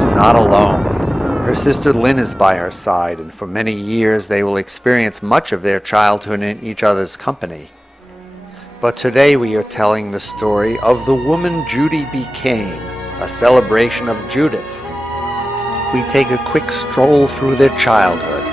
is not alone. Her sister Lynn is by her side, and for many years they will experience much of their childhood in each other's company. But today we are telling the story of the woman Judy became, a celebration of Judith. We take a quick stroll through their childhood.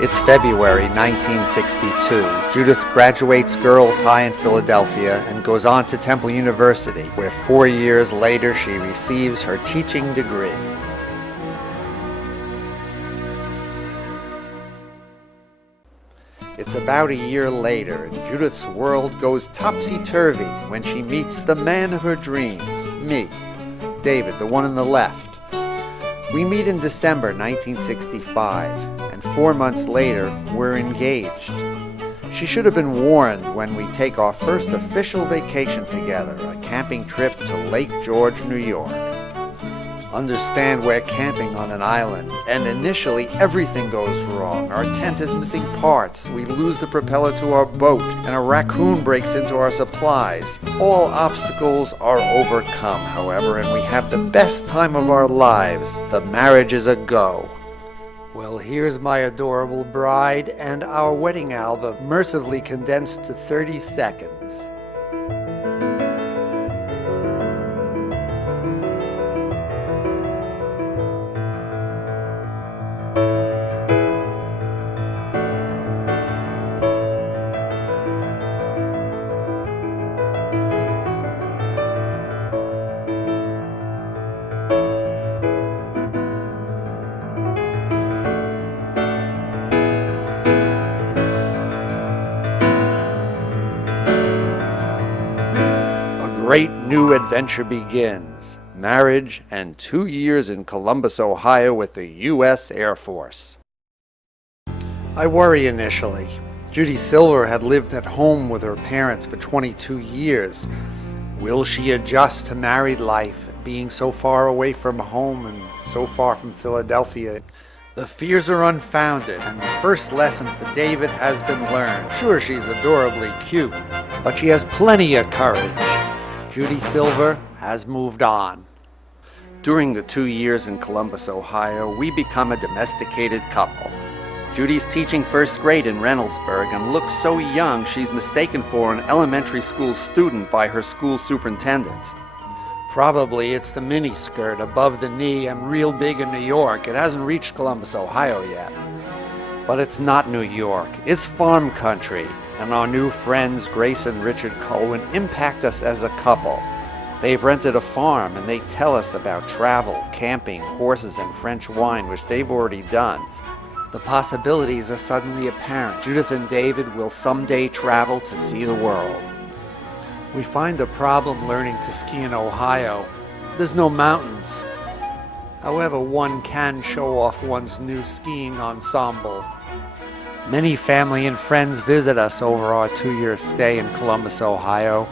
It's February 1962. Judith graduates Girls High in Philadelphia and goes on to Temple University, where 4 years later she receives her teaching degree. It's about a year later, and Judith's world goes topsy-turvy when she meets the man of her dreams, me, David, the one on the left. We meet in December 1965. And 4 months later, we're engaged. She should have been warned when we take our first official vacation together, a camping trip to Lake George, New York. Understand we're camping on an island, and initially everything goes wrong. Our tent is missing parts, we lose the propeller to our boat, and a raccoon breaks into our supplies. All obstacles are overcome, however, and we have the best time of our lives. The marriage is a go. Well, here's my adorable bride and our wedding album, mercifully condensed to 30 seconds. Great new adventure begins. Marriage and 2 years in Columbus, Ohio with the U.S. Air Force. I worry initially. Judy Silver had lived at home with her parents for 22 years. Will she adjust to married life, being so far away from home and so far from Philadelphia? The fears are unfounded, and the first lesson for David has been learned. Sure, she's adorably cute, but she has plenty of courage. Judy Silver has moved on. During the 2 years in Columbus, Ohio, we become a domesticated couple. Judy's teaching first grade in Reynoldsburg and looks so young she's mistaken for an elementary school student by her school superintendent. Probably it's the miniskirt above the knee and real big in New York. It hasn't reached Columbus, Ohio yet. But it's not New York, it's farm country. And our new friends, Grace and Richard Colwin, impact us as a couple. They've rented a farm and they tell us about travel, camping, horses, and French wine, which they've already done. The possibilities are suddenly apparent. Judith and David will someday travel to see the world. We find a problem learning to ski in Ohio. There's no mountains. However, one can show off one's new skiing ensemble. Many family and friends visit us over our 2-year stay in Columbus, Ohio.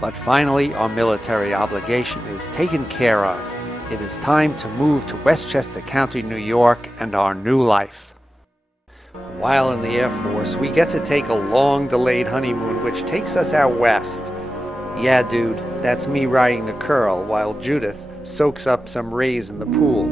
But finally, our military obligation is taken care of. It is time to move to Westchester County, New York, and our new life. While in the Air Force, we get to take a long-delayed honeymoon, which takes us out west. Yeah, dude, that's me riding the curl, while Judith soaks up some rays in the pool.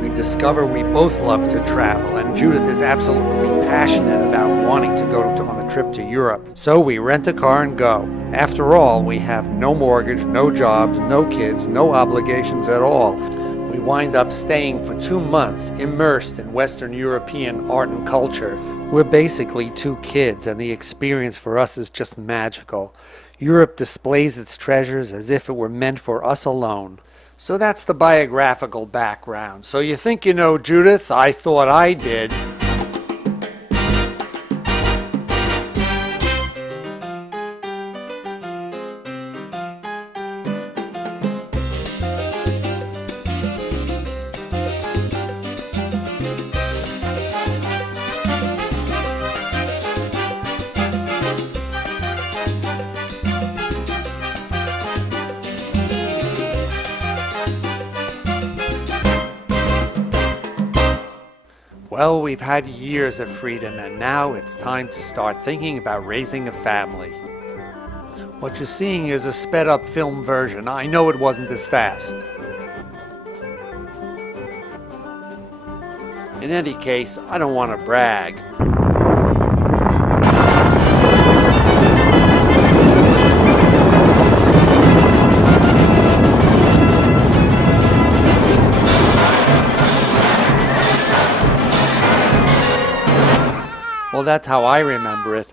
We discover we both love to travel, and Judith is absolutely passionate about wanting to go on a trip to Europe. So we rent a car and go. After all, we have no mortgage, no jobs, no kids, no obligations at all. We wind up staying for 2 months, immersed in Western European art and culture. We're basically 2 kids, and the experience for us is just magical. Europe displays its treasures as if it were meant for us alone. So that's the biographical background. So you think you know Judith? I thought I did. Well, we've had years of freedom, and now it's time to start thinking about raising a family. What you're seeing is a sped-up film version. I know it wasn't this fast. In any case, I don't want to brag. Well, that's how I remember it.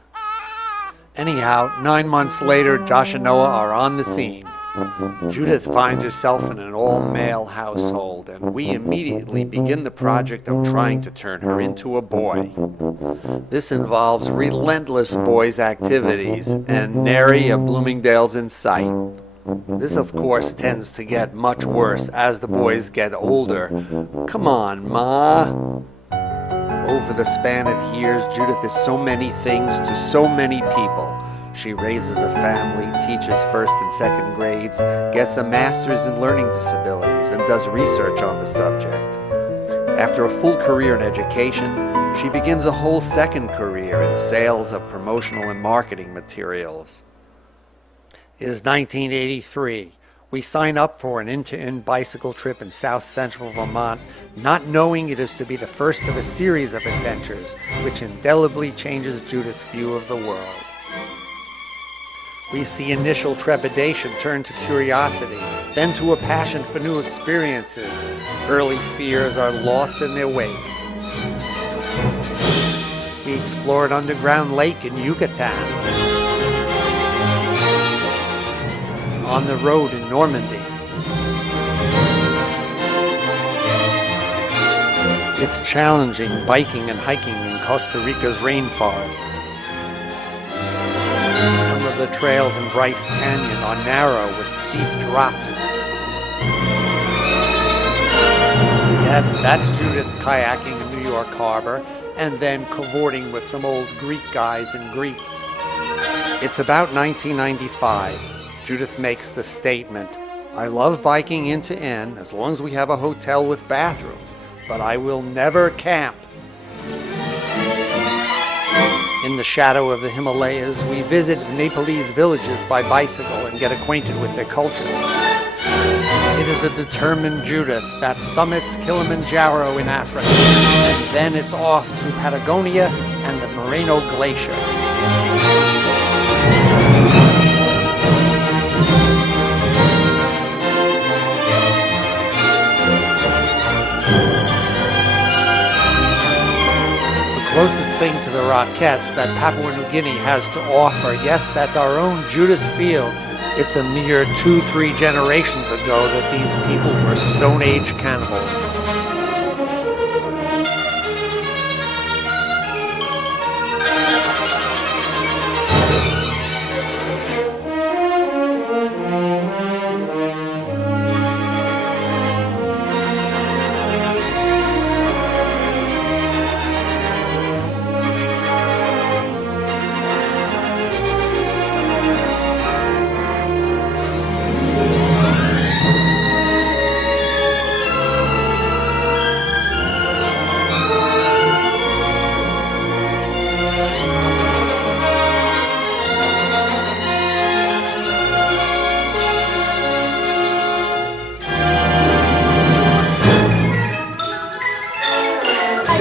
Anyhow, 9 months later, Josh and Noah are on the scene. Judith finds herself in an all-male household, and we immediately begin the project of trying to turn her into a boy. This involves relentless boys' activities and nary a Bloomingdale's in sight. This, of course, tends to get much worse as the boys get older. Come on, Ma. Over the span of years, Judith is so many things to so many people. She raises a family, teaches first and second grades, gets a master's in learning disabilities, and does research on the subject. After a full career in education, she begins a whole second career in sales of promotional and marketing materials. It is 1983. We sign up for an end-to-end bicycle trip in south central Vermont, not knowing it is to be the first of a series of adventures, which indelibly changes Judith's view of the world. We see initial trepidation turn to curiosity, then to a passion for new experiences. Early fears are lost in their wake. We explore an underground lake in Yucatan, on the road in Normandy. It's challenging biking and hiking in Costa Rica's rainforests. Some of the trails in Bryce Canyon are narrow with steep drops. Yes, that's Judith kayaking in New York Harbor and then cavorting with some old Greek guys in Greece. It's about 1995. Judith makes the statement, "I love biking end to end as long as we have a hotel with bathrooms, but I will never camp." In the shadow of the Himalayas, we visit Nepalese villages by bicycle and get acquainted with their cultures. It is a determined Judith that summits Kilimanjaro in Africa, and then it's off to Patagonia and the Moreno Glacier. Closest thing to the Rockettes that Papua New Guinea has to offer. Yes, that's our own Judith Fields. It's a mere 2-3 generations ago that these people were Stone Age cannibals.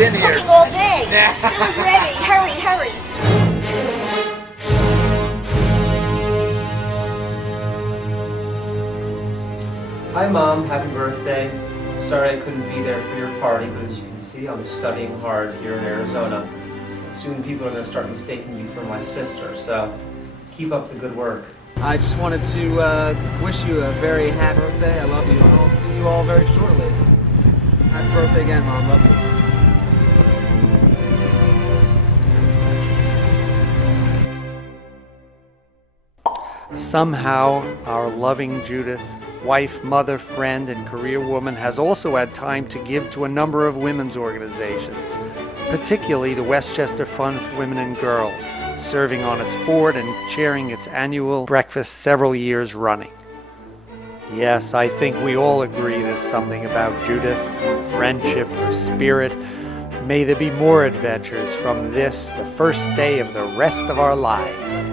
In here. Cooking all day. Stew is ready. Hurry, hurry. Hi Mom, happy birthday. Sorry I couldn't be there for your party, but as you can see, I'm studying hard here in Arizona. Soon people are going to start mistaking you for my sister, so keep up the good work. I just wanted to wish you a very happy birthday. I love you, and I'll see you all very shortly. Happy birthday again, Mom. Love you. Somehow, our loving Judith, wife, mother, friend, and career woman, has also had time to give to a number of women's organizations, particularly the Westchester Fund for Women and Girls, serving on its board and chairing its annual breakfast several years running. Yes, I think we all agree there's something about Judith, her friendship, her spirit, May there be more adventures from this, the first day of the rest of our lives.